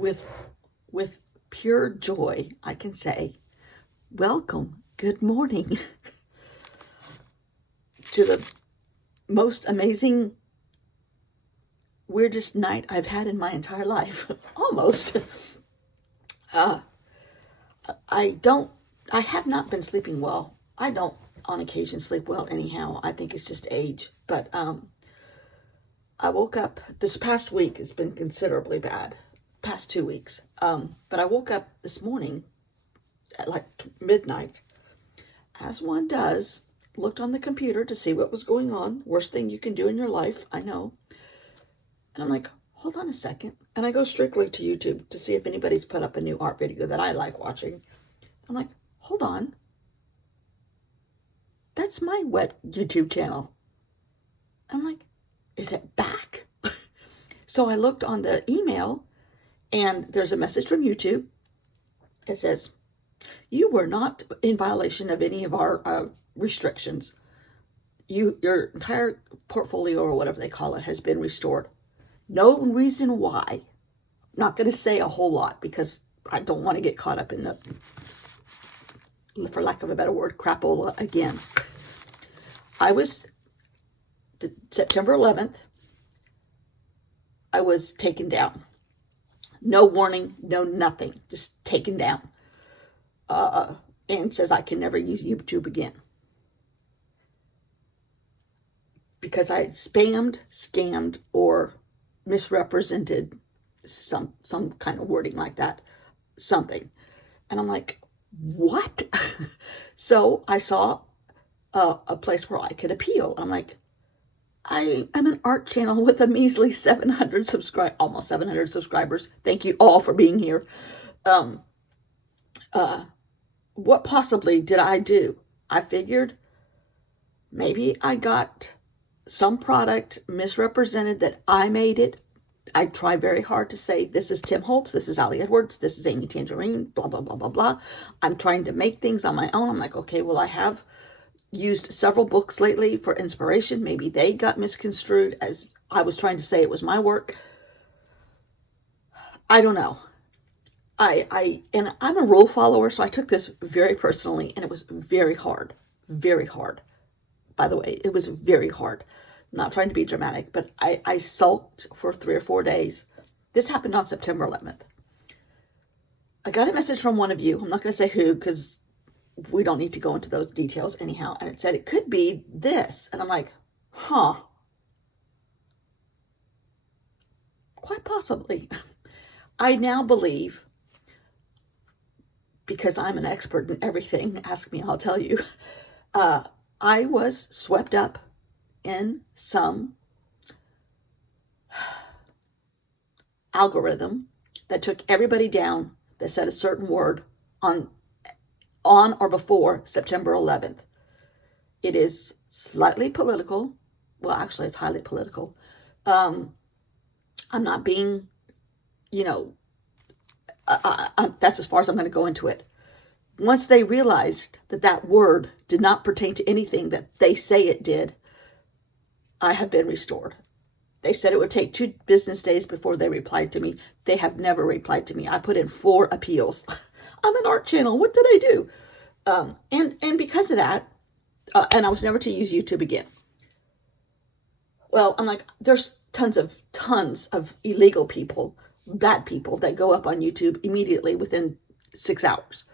with pure joy, I can say, welcome, good morning to the most amazing, weirdest night I've had in my entire life. Almost. Uh, I have not been sleeping well. I don't on occasion sleep well anyhow. I think it's just age. But I woke up this past week. It's been considerably bad. Past 2 weeks. But I woke up this morning at like midnight, as one does, looked on the computer to see what was going on. Worst thing you can do in your life, I know. And I'm like, hold on a second. And I go strictly to YouTube to see if anybody's put up a new art video that I like watching. I'm like, hold on. That's my wet YouTube channel. I'm like, is it back? So I looked on the email and there's a message from YouTube. It says, you were not in violation of any of our restrictions. Your entire portfolio or whatever they call it has been restored. No reason why. I'm not going to say a whole lot because I don't want to get caught up in the, for lack of a better word, crapola again. September 11th, I was taken down. No warning, no nothing, just taken down. And says I can never use YouTube again. Because I spammed, scammed, or misrepresented some kind of wording like that. Something. And I'm like, what? So I saw a place where I could appeal. I'm like, I am an art channel with a measly almost 700 subscribers. Thank you all for being here. What possibly did I do? I figured maybe I got some product misrepresented, that I made it. I try very hard to say, this is Tim Holtz, this is Ali Edwards, this is Amy Tangerine, blah, blah, blah, blah, blah. I'm trying to make things on my own. I'm like, okay, well, I have used several books lately for inspiration. Maybe they got misconstrued as I was trying to say it was my work. I don't know. And I'm a rule follower, so I took this very personally, and it was very hard. Very hard. By the way, it was very hard. I'm not trying to be dramatic, but I sulked for 3 or 4 days. This happened on September 11th. I got a message from one of you. I'm not going to say who, because we don't need to go into those details anyhow. And it said it could be this. And I'm like, huh. Quite possibly. I now believe, because I'm an expert in everything, ask me, I'll tell you, I was swept up in some algorithm that took everybody down that said a certain word on or before September 11th. It is slightly political. Well, actually, it's highly political. I'm not being, that's as far as I'm going to go into it. Once they realized that that word did not pertain to anything that they say it did, I have been restored. They said it would take 2 business days before they replied to me. They have never replied to me. I put in 4 appeals. I'm an art channel. What did I do? And because of that, and I was never to use YouTube again. Well, I'm like, there's tons of illegal people, bad people that go up on YouTube immediately within 6 hours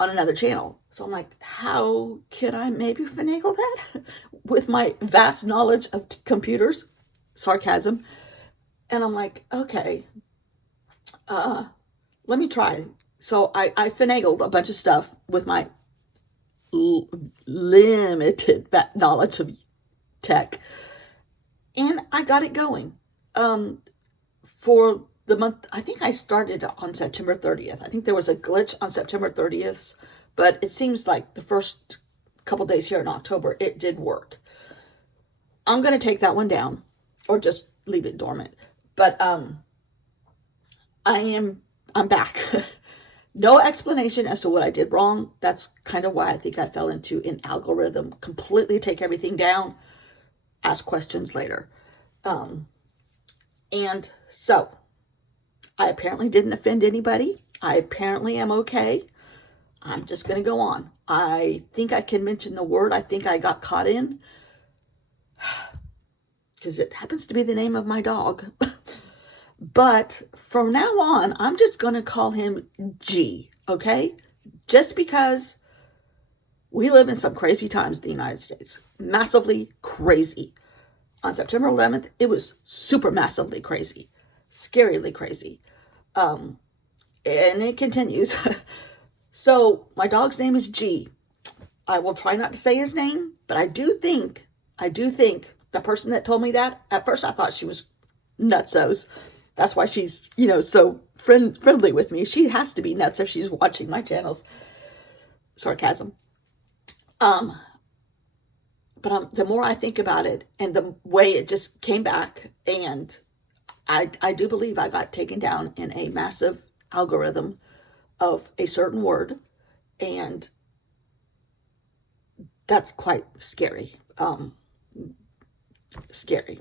on another channel. So I'm like, how could I maybe finagle that with my vast knowledge of computers? Sarcasm. And I'm like, okay, let me try. So I finagled a bunch of stuff with my limited knowledge of tech. And I got it going. For the month, I think I started on September 30th. I think there was a glitch on September 30th, but it seems like the first couple days here in October, it did work. I'm going to take that one down or just leave it dormant. But I'm back. No explanation as to what I did wrong. That's kind of why I think I fell into an algorithm. Completely take everything down, ask questions later. And so I apparently didn't offend anybody. I apparently am okay. I'm just going to go on. I think I can mention the word I think I got caught in, because it happens to be the name of my dog. But from now on, I'm just going to call him G, okay? Just because we live in some crazy times in the United States. Massively crazy. On September 11th, it was super massively crazy. Scarily crazy. And it continues. So my dog's name is G. I will try not to say his name, but I do think the person that told me that, at first I thought she was nutsos. That's why she's, so friendly with me. She has to be nuts if she's watching my channels. Sarcasm. But the more I think about it and the way it just came back, and I do believe I got taken down in a massive algorithm of a certain word, and that's quite scary. Scary.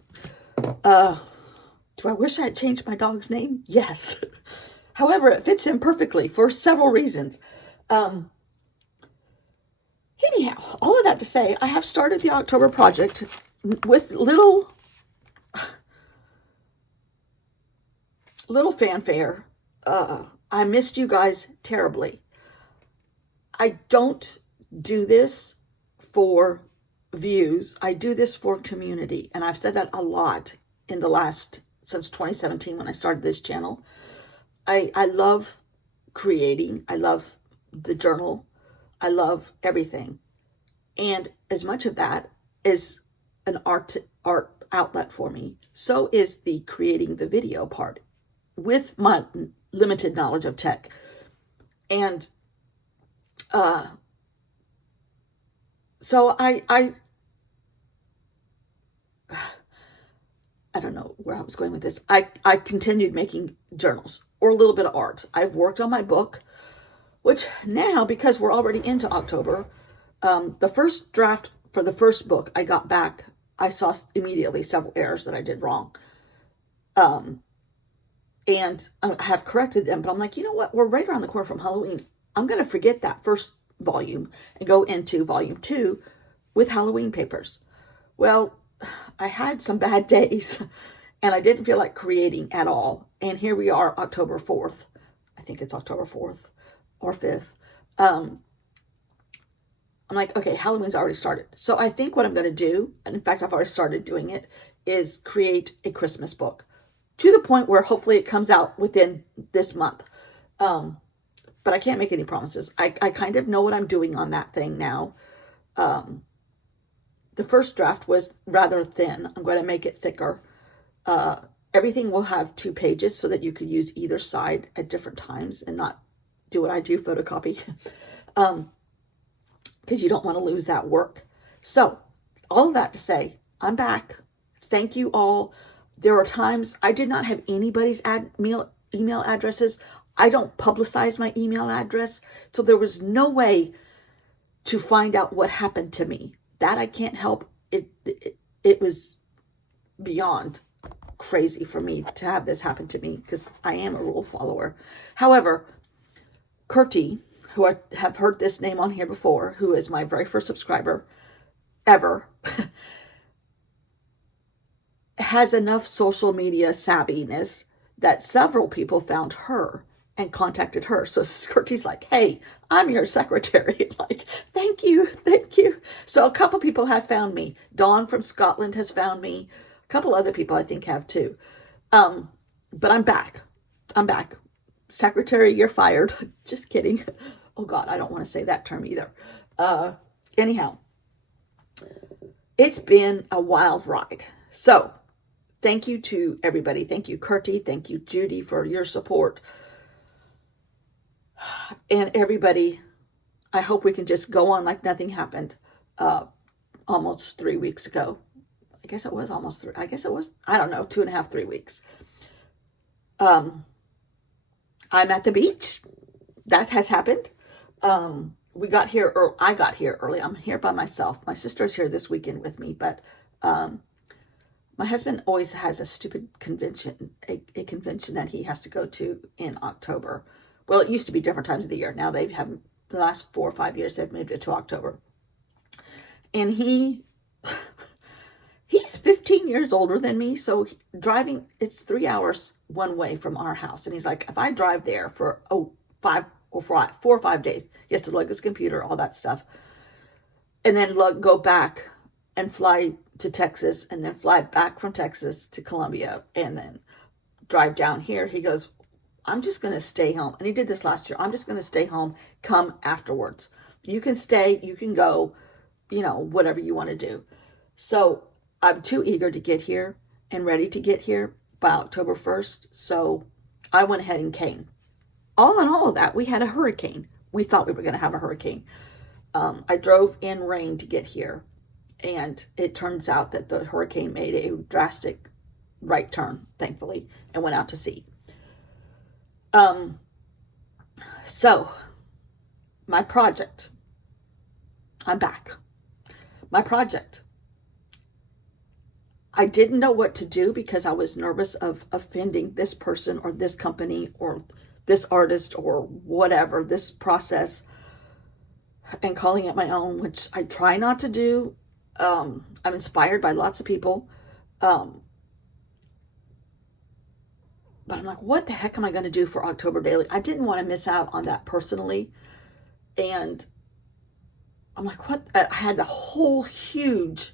Do I wish I had changed my dog's name? Yes. However, it fits him perfectly for several reasons. Anyhow, all of that to say, I have started the October project with little fanfare. I missed you guys terribly. I don't do this for views. I do this for community. And I've said that a lot in since 2017 when I started this channel. I love creating. I love the journal. I love everything. And as much of that is an art outlet for me, so is the creating the video part with my limited knowledge of tech. And so I don't know where I was going with this. I continued making journals or a little bit of art. I've worked on my book, which now, because we're already into October, the first draft for the first book I got back, I saw immediately several errors that I did wrong. And I have corrected them, but I'm like, you know what? We're right around the corner from Halloween. I'm going to forget that first volume and go into volume 2 with Halloween papers. Well, I had some bad days and I didn't feel like creating at all. And here we are, October 4th. I think it's October 4th or 5th. I'm like, okay, Halloween's already started. So I think what I'm going to do, and in fact, I've already started doing it, is create a Christmas book to the point where hopefully it comes out within this month. But I can't make any promises. I kind of know what I'm doing on that thing now. The first draft was rather thin. I'm going to make it thicker. Everything will have 2 pages so that you could use either side at different times and not do what I do, photocopy. Because you don't want to lose that work. So, all of that to say, I'm back. Thank you all. There are times I did not have anybody's email addresses. I don't publicize my email address. So there was no way to find out what happened to me. That I can't help. It was beyond crazy for me to have this happen to me because I am a rule follower. However, Kurti, who I have heard this name on here before, who is my very first subscriber ever, has enough social media savviness that several people found her and contacted her. So Kurti's like, hey, I'm your secretary. Like, thank you. So a couple people have found me. Dawn from Scotland has found me. A couple other people I think have too. But I'm back. Secretary, you're fired. Just kidding. Oh God, I don't want to say that term either. Anyhow, it's been a wild ride. So thank you to everybody. Thank you, Kurti. Thank you, Judy, for your support. And everybody, I hope we can just go on like nothing happened almost 3 weeks ago. I guess it was almost 3. I guess it was, I don't know, 2.5, 3 weeks. I'm at the beach. That has happened. We got here, or I got here early. I'm here by myself. My sister's here this weekend with me, but my My husband always has a stupid convention, a convention that he has to go to in October. Well, it used to be different times of the year. Now they have, the last 4 or 5 years, they've moved it to October. And he's 15 years older than me. So driving, it's 3 hours one way from our house. And he's like, if I drive there for 4 or 5 days, he has to lug his computer, all that stuff. And then go back and fly to Texas, and then fly back from Texas to Columbia, and then drive down here. He goes, I'm just going to stay home. And he did this last year. I'm just going to stay home, come afterwards. You can stay, you can go, whatever you want to do. So I'm too eager to get here and ready to get here by October 1st. So I went ahead and came. All in all of that, we had a hurricane. We thought we were going to have a hurricane. I drove in rain to get here. And it turns out that the hurricane made a drastic right turn, thankfully, and went out to sea. So, my project. I'm back. My project. I didn't know what to do because I was nervous of offending this person or this company or this artist or whatever, this process, and calling it my own, which I try not to do. I'm inspired by lots of people. But I'm like, what the heck am I going to do for October Daily? I didn't want to miss out on that personally. And I'm like, what? I had the whole huge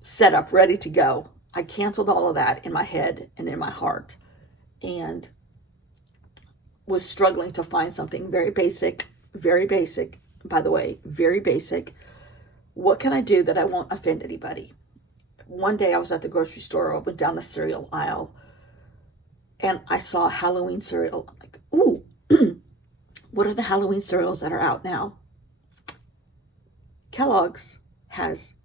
setup ready to go. I canceled all of that in my head and in my heart. And was struggling to find something very basic, by the way, very basic. What can I do that I won't offend anybody? One day I was at the grocery store, I went down the cereal aisle, and I saw Halloween cereal. I'm like, ooh, what are the Halloween cereals that are out now? Kellogg's has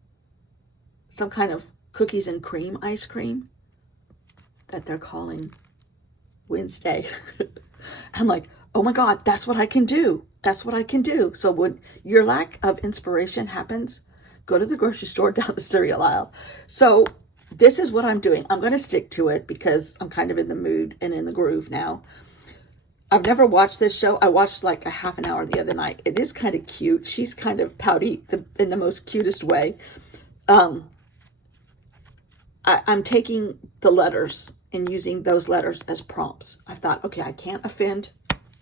some kind of cookies and cream ice cream that they're calling Wednesday. I'm like, oh my God, that's what I can do. That's what I can do. So when your lack of inspiration happens, go to the grocery store down the cereal aisle. So this is what I'm doing. I'm going to stick to it because I'm kind of in the mood and in the groove now. I've never watched this show. I watched like a half an hour the other night. It is kind of cute. She's kind of pouty in the most cutest way. I'm taking the letters and using those letters as prompts. I thought, okay, I can't offend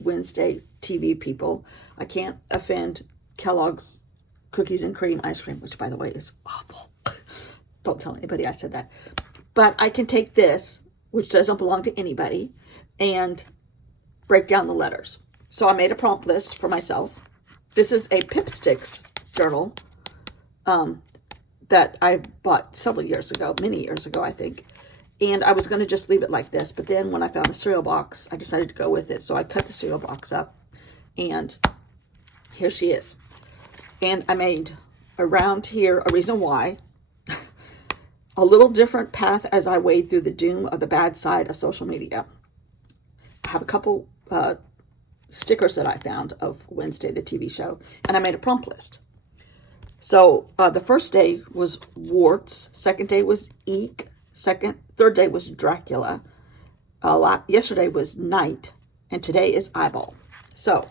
Wednesday TV people. I can't offend Kellogg's cookies and cream ice cream, which by the way is awful. Don't tell anybody I said that. But I can take this, which doesn't belong to anybody, and break down the letters. So I made a prompt list for myself. This is a Pipsticks journal that I bought several years ago, many years ago, I think. And I was going to just leave it like this. But then when I found the cereal box, I decided to go with it. So I cut the cereal box up. And here she is. And I made around here a reason why. A little different path as I wade through the doom of the bad side of social media. I have a couple stickers that I found of Wednesday, the TV show. And I made a prompt list. So the first day was warts. Second day was eek. Third day was Dracula. Yesterday was night, and today is eyeball. So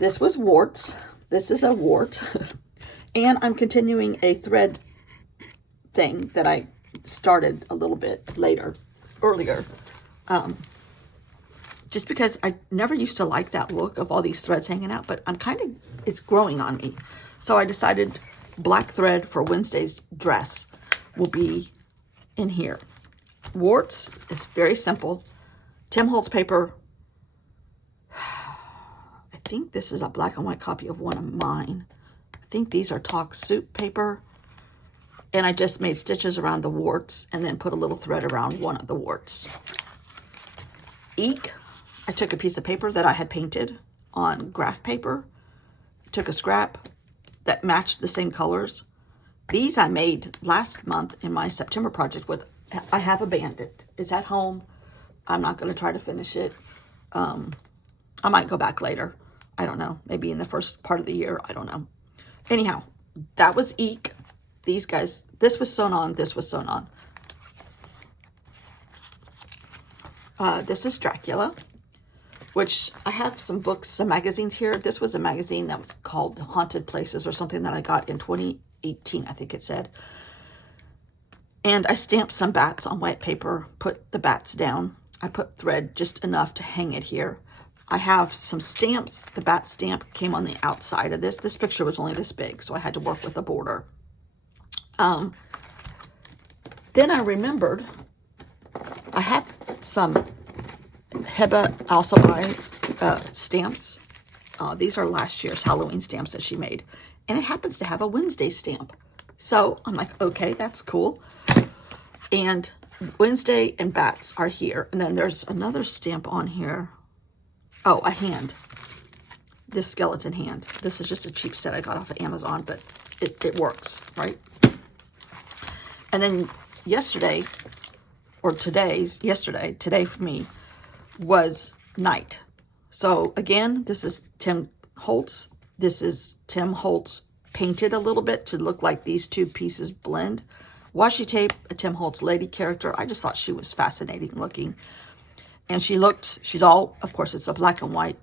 this was warts. This is a wart, and I'm continuing a thread thing that I started a little bit earlier, just because I never used to like that look of all these threads hanging out, but it's growing on me. So I decided black thread for Wednesday's dress will be in here. Warts is very simple. Tim Holtz paper. I think this is a black and white copy of one of mine. I think these are Talk Soup paper. And I just made stitches around the warts and then put a little thread around one of the warts. Eek. I took a piece of paper that I had painted on graph paper. Took a scrap that matched the same colors. These I made last month in my September project. I have abandoned. It's at home. I'm not going to try to finish it. I might go back later. I don't know. Maybe in the first part of the year. I don't know. Anyhow, that was eek. these guys, this was sewn on, this was sewn on. This is Dracula, which I have some books, some magazines here. This was a magazine that was called Haunted Places or something that I got in 2018, I think it said. And I stamped some bats on white paper, put the bats down. I put thread just enough to hang it here. I have some stamps. The bat stamp came on the outside of this. This picture was only this big, so I had to work with a border. Then I remembered I have some Heba Alsabai stamps. These are last year's Halloween stamps that she made. And it happens to have a Wednesday stamp. So I'm like, okay, that's cool. And Wednesday and bats are here. And then there's another stamp on here. Oh, a hand. This skeleton hand. This is just a cheap set I got off of Amazon, but it works, right? And then yesterday, or today for me, was night. So again, this is Tim Holtz. This is Tim Holtz painted a little bit to look like these two pieces blend. Washi tape, a Tim Holtz lady character. I just thought she was fascinating looking. And she's all, of course, it's a black and white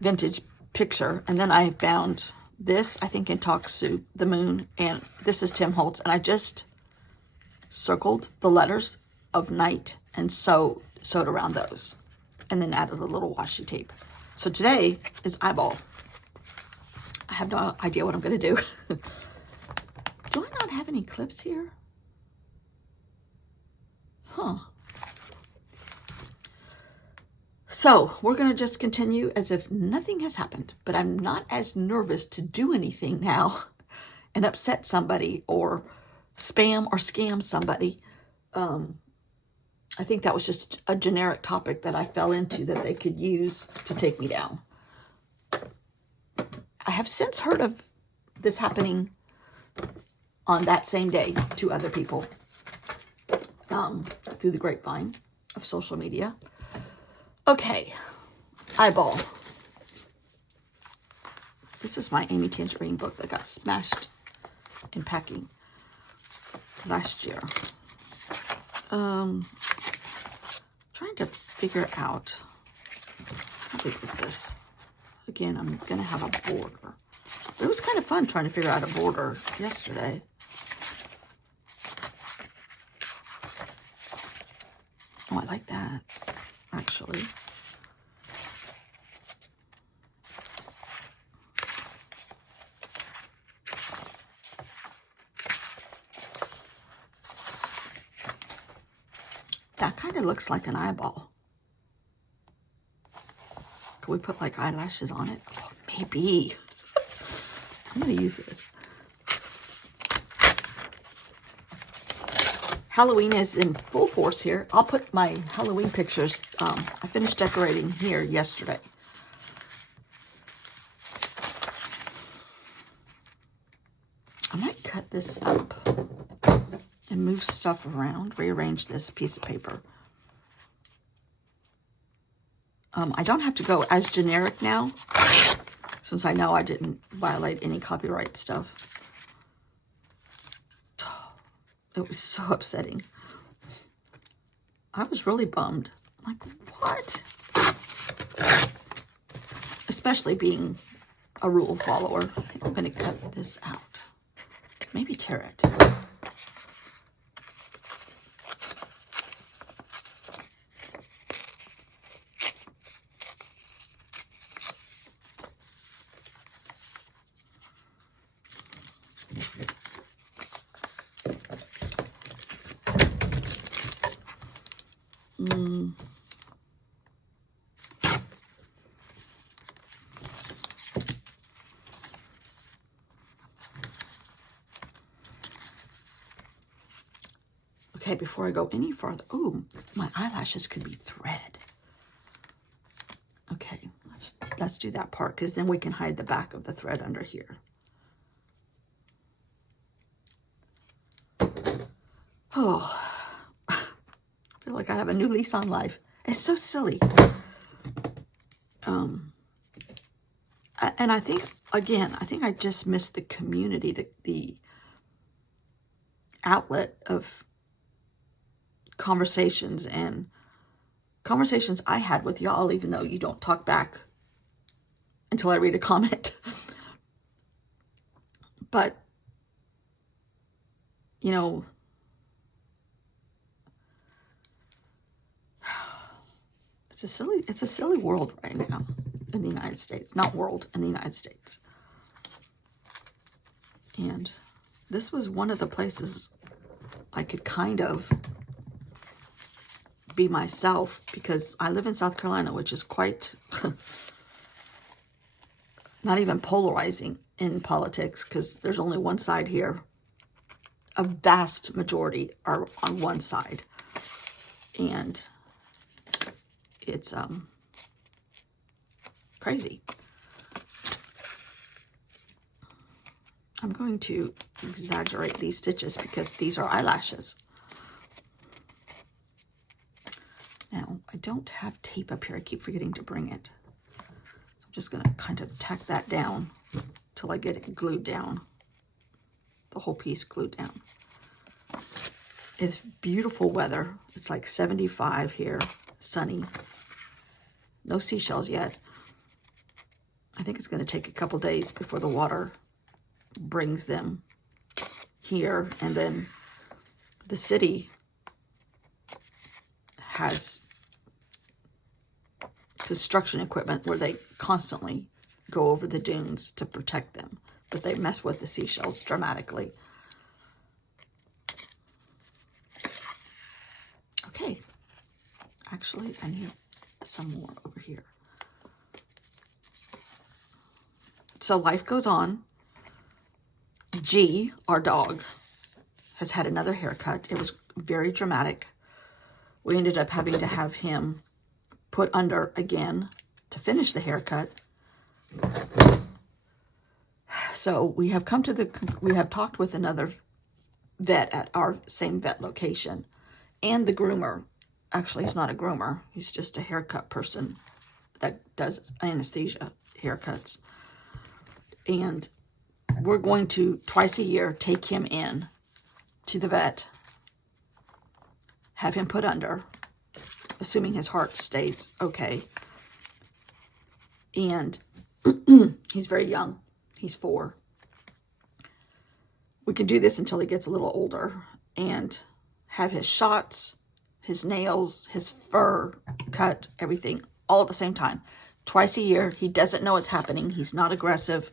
vintage picture. And then I found this, I think in Taksu, the moon. And this is Tim Holtz. And I just circled the letters of night and sewed around those. And then added a little washi tape. So today is eyeball. I have no idea what I'm going to do. Do I not have any clips here? Huh. So we're going to just continue as if nothing has happened. But I'm not as nervous to do anything now and upset somebody or spam or scam somebody. I think that was just a generic topic that I fell into that they could use to take me down. I have since heard of this happening on that same day to other people through the grapevine of social media. Okay, eyeball. This is my Amy Tangerine book that got smashed in packing last year. Trying to figure out, how big is this? Again, I'm going to have a border. It was kind of fun trying to figure out a border yesterday. Oh, I like that, actually. That kind of looks like an eyeball. Could we put like eyelashes on it? Oh, maybe. I'm going to use this. Halloween is in full force here. I'll put my Halloween pictures. I finished decorating here yesterday. I might cut this up and move stuff around, rearrange this piece of paper. I don't have to go as generic now, since I know I didn't violate any copyright stuff. It was so upsetting. I was really bummed. Like, what? Especially being a rule follower. I think I'm going to cut this out. Maybe tear it. Okay, before I go any further, ooh, my eyelashes could be thread. Okay, let's do that part, because then we can hide the back of the thread under here. Oh, I feel like I have a new lease on life. It's so silly. And I think again, I think I just missed the community, the outlet of conversations and conversations I had with y'all, even though you don't talk back until I read a comment. But, you know, it's a silly world right now in the United States. Not world, in the United States. And this was one of the places I could kind of be myself, because I live in South Carolina, which is quite not even polarizing in politics, because there's only one side here. A vast majority are on one side. And it's crazy. I'm going to exaggerate these stitches because these are eyelashes. Now, I don't have tape up here. I keep forgetting to bring it. So I'm just going to kind of tack that down till I get it glued down. The whole piece glued down. It's beautiful weather. It's like 75 here, sunny. No seashells yet. I think it's going to take a couple days before the water brings them here. And then the city has construction equipment where they constantly go over the dunes to protect them, but they mess with the seashells dramatically. Okay, actually I need some more over here. So life goes on. G, our dog, has had another haircut. It was very dramatic. We ended up having to have him put under again to finish the haircut. So we have talked with another vet at our same vet location, and the groomer. Actually, he's not a groomer. He's just a haircut person that does anesthesia haircuts. And we're going to, twice a year, take him in to the vet, have him put under, assuming his heart stays okay. And he's very young. He's 4. We can do this until he gets a little older and have his shots, his nails, his fur cut, everything, all at the same time. Twice a year. He doesn't know it's happening. He's not aggressive.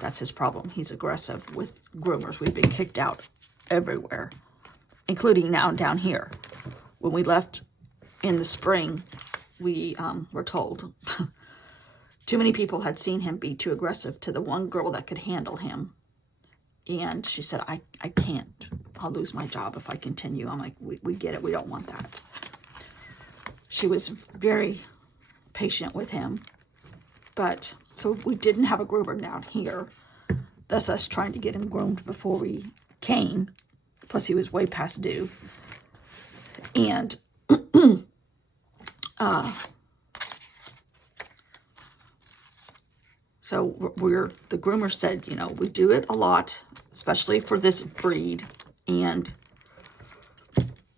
That's his problem. He's aggressive with groomers. We've been kicked out everywhere, including now down here. When we left in the spring, we were told too many people had seen him be too aggressive to the one girl that could handle him. And she said, I can't. I'll lose my job if I continue. I'm like, we get it. We don't want that. She was very patient with him. But, so we didn't have a groomer down here. Thus us trying to get him groomed before we came. Plus he was way past due. And, so the groomer said, you know, we do it a lot, especially for this breed and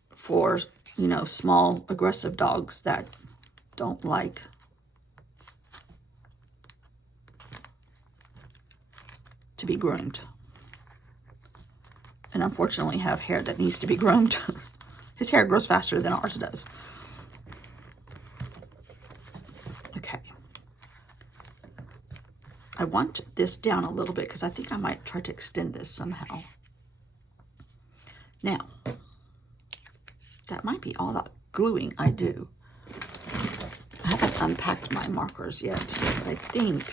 for, you know, small aggressive dogs that don't like to be groomed. And unfortunately have hair that needs to be groomed. His hair grows faster than ours does. Okay. I want this down a little bit because I think I might try to extend this somehow. Now, that might be all that gluing I do. I haven't unpacked my markers yet, but I think,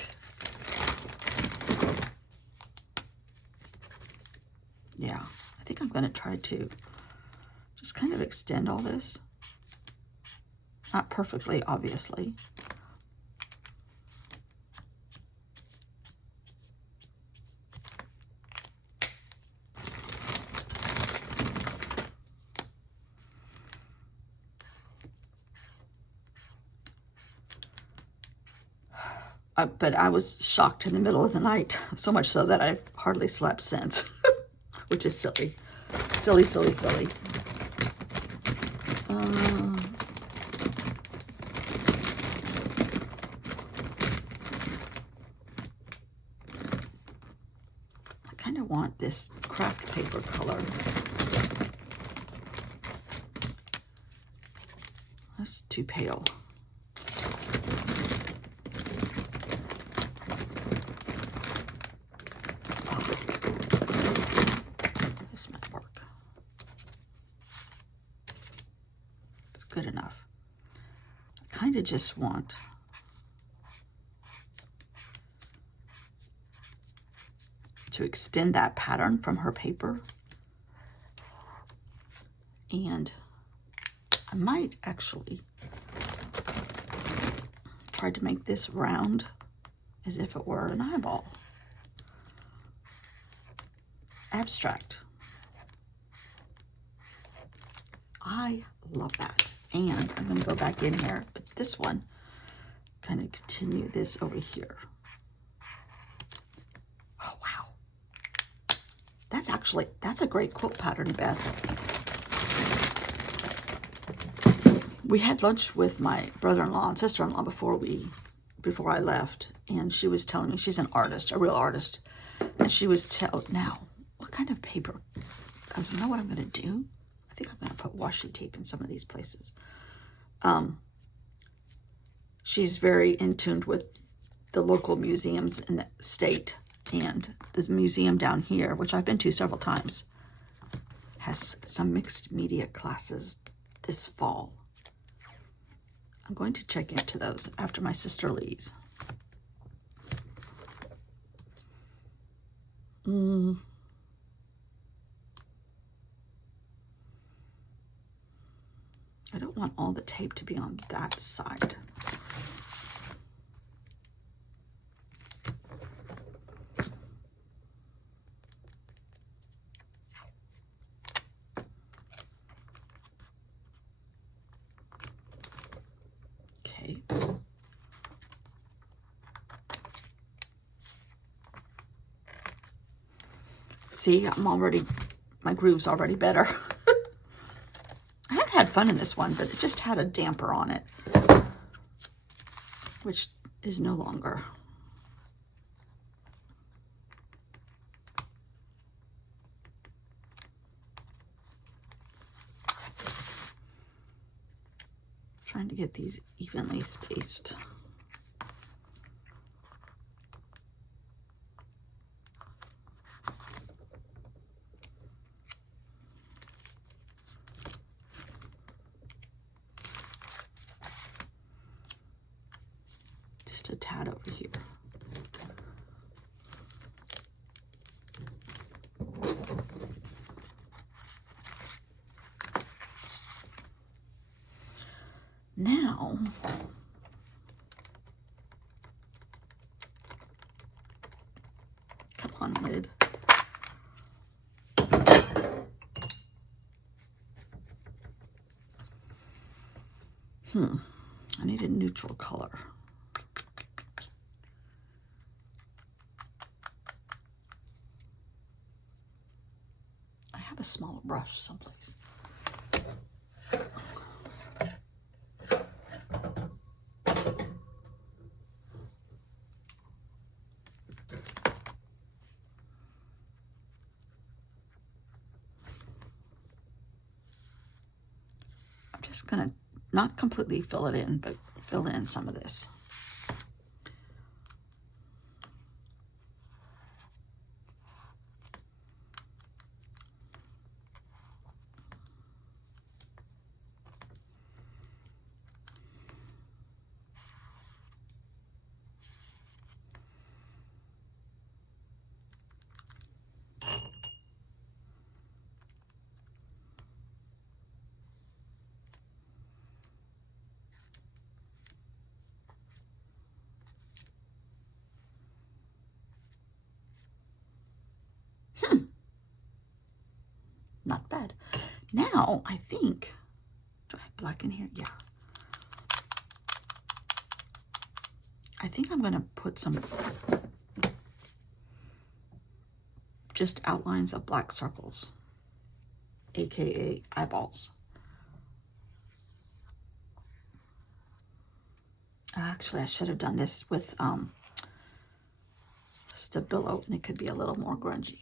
yeah, I think I'm going to try to just kind of extend all this. Not perfectly, obviously. but I was shocked in the middle of the night, so much so that I've hardly slept since, which is silly. Silly, silly, silly. I kind of want this craft paper color. That's too pale. This might work. It's good enough. I kind of just want to extend that pattern from her paper. And I might actually try to make this round as if it were an eyeball. Abstract. I love that. And I'm going to go back in here with this one, kind of continue this over here. Oh, wow. That's a great quilt pattern, Beth. We had lunch with my brother-in-law and sister-in-law before I left, and she was telling me she's an artist, a real artist, and she was now, what kind of paper? I don't know what I'm going to do. I think I'm going to put washi tape in some of these places. She's very in tune with the local museums in the state, and the museum down here, which I've been to several times, has some mixed media classes this fall. I'm going to check into those after my sister leaves. I don't want all the tape to be on that side. Okay. See, my groove's already better. I have had fun in this one, but it just had a damper on it, which is no longer. Trying to get these evenly spaced. Just a tad over here. Now, come on, lid. I need a neutral color. I have a smaller brush someplace. I'm just gonna not completely fill it in, but fill in some of this. Not bad. Now, I think, do I have black in here? Yeah. I think I'm going to put some just outlines of black circles, aka eyeballs. Actually, I should have done this with Stabilo, and it could be a little more grungy.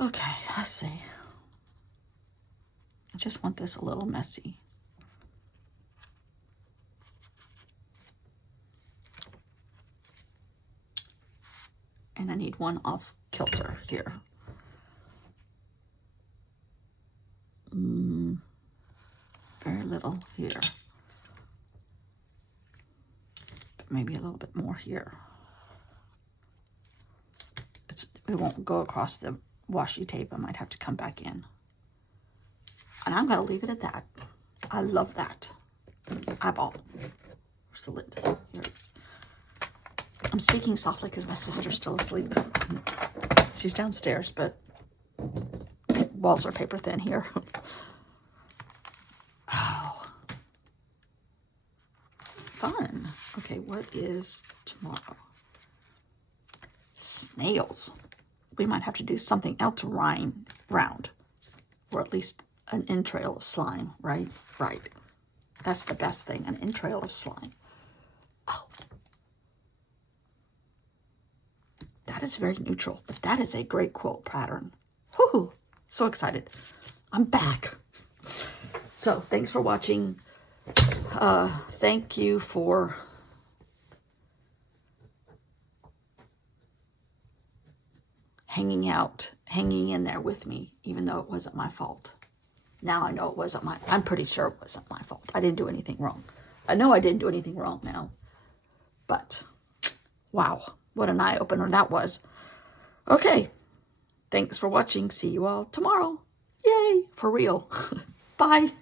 Okay, let's see. I just want this a little messy. And I need one off kilter here. Very little here. But maybe a little bit more here. It won't go across the washi tape. I might have to come back in. And I'm going to leave it at that. I love that. Eyeball. Where's the lid? Here it is. I'm speaking softly because my sister's still asleep. She's downstairs, but walls are paper thin here. Oh. Fun. Okay, what is tomorrow? Snails. We might have to do something else to rhyme round. Or at least an entrail of slime, right? Right. That's the best thing, an entrail of slime. Oh. That is very neutral, but that is a great quilt pattern. Woohoo! So excited. I'm back. So, thanks for watching. Thank you for hanging in there with me, even though it wasn't my fault. Now I know it wasn't I'm pretty sure it wasn't my fault. I didn't do anything wrong. I know I didn't do anything wrong now. But, wow, what an eye-opener that was. Okay, thanks for watching. See you all tomorrow. Yay, for real. Bye.